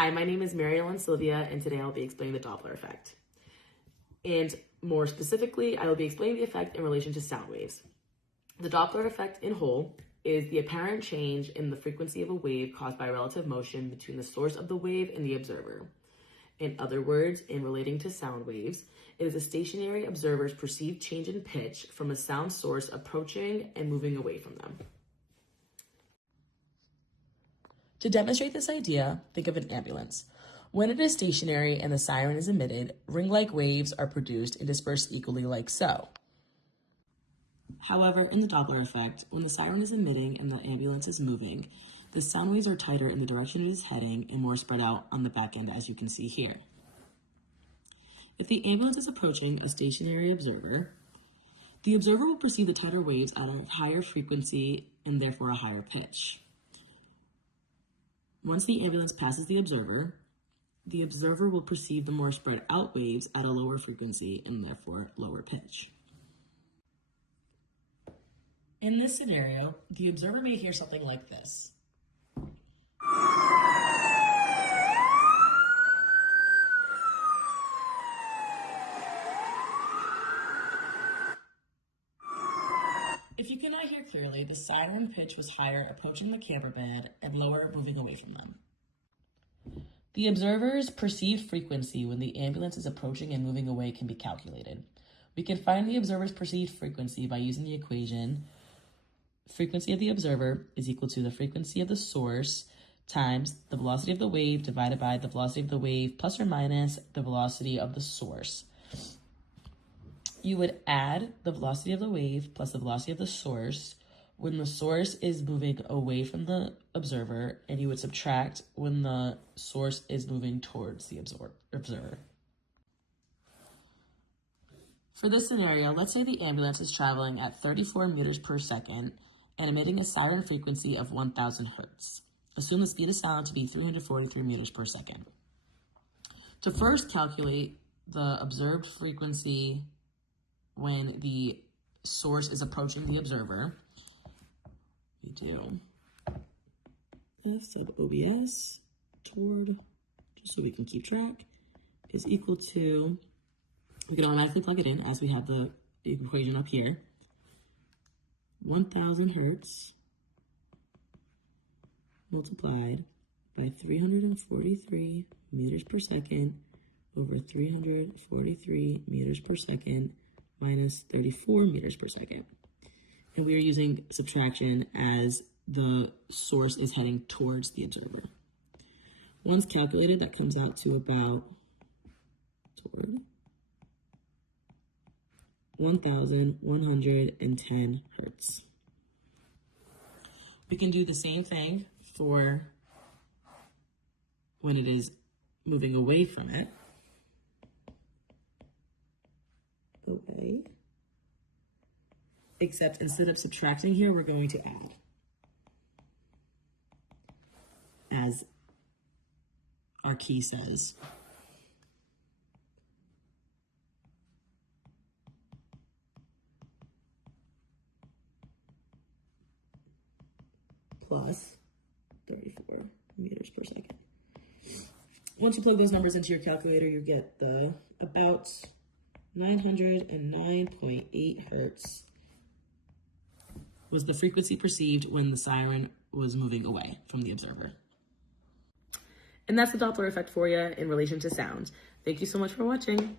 Hi, my name is Maryellen Silvia, and today I'll be explaining the Doppler effect. And more specifically, I will be explaining the effect in relation to sound waves. The Doppler effect in whole is the apparent change in the frequency of a wave caused by relative motion between the source of the wave and the observer. In other words, in relating to sound waves, it is a stationary observer's perceived change in pitch from a sound source approaching and moving away from them. To demonstrate this idea, think of an ambulance. When it is stationary and the siren is emitted, ring-like waves are produced and dispersed equally like so. However, in the Doppler effect, when the siren is emitting and the ambulance is moving, the sound waves are tighter in the direction it is heading and more spread out on the back end, as you can see here. If the ambulance is approaching a stationary observer, the observer will perceive the tighter waves at a higher frequency and therefore a higher pitch. Once the ambulance passes the observer will perceive the more spread out waves at a lower frequency and therefore lower pitch. In this scenario, the observer may hear something like this. If you cannot hear clearly, the siren pitch was higher approaching the camera bed and lower moving away from them. The observer's perceived frequency when the ambulance is approaching and moving away can be calculated. We can find the observer's perceived frequency by using the equation frequency of the observer is equal to the frequency of the source times the velocity of the wave divided by the velocity of the wave plus or minus the velocity of the source. You would add the velocity of the wave plus the velocity of the source when the source is moving away from the observer, and you would subtract when the source is moving towards the observer. For this scenario, let's say the ambulance is traveling at 34 meters per second and emitting a siren frequency of 1,000 hertz. Assume the speed of sound to be 343 meters per second. To first calculate the observed frequency when the source is approaching the observer, we do F sub OBS toward, just so we can keep track, is equal to, we can automatically plug it in as we have the equation up here, 1,000 hertz multiplied by 343 meters per second over 343 meters per second minus 34 meters per second. And we are using subtraction as the source is heading towards the observer. Once calculated, that comes out to about 1,110 hertz. We can do the same thing for when it is moving away from it. Okay. Except instead of subtracting here, we're going to add. As our key says. Plus 34 meters per second. Once you plug those numbers into your calculator, you get the about 909.8 hertz was the frequency perceived when the siren was moving away from the observer. And that's the Doppler effect for you in relation to sound. Thank you so much for watching.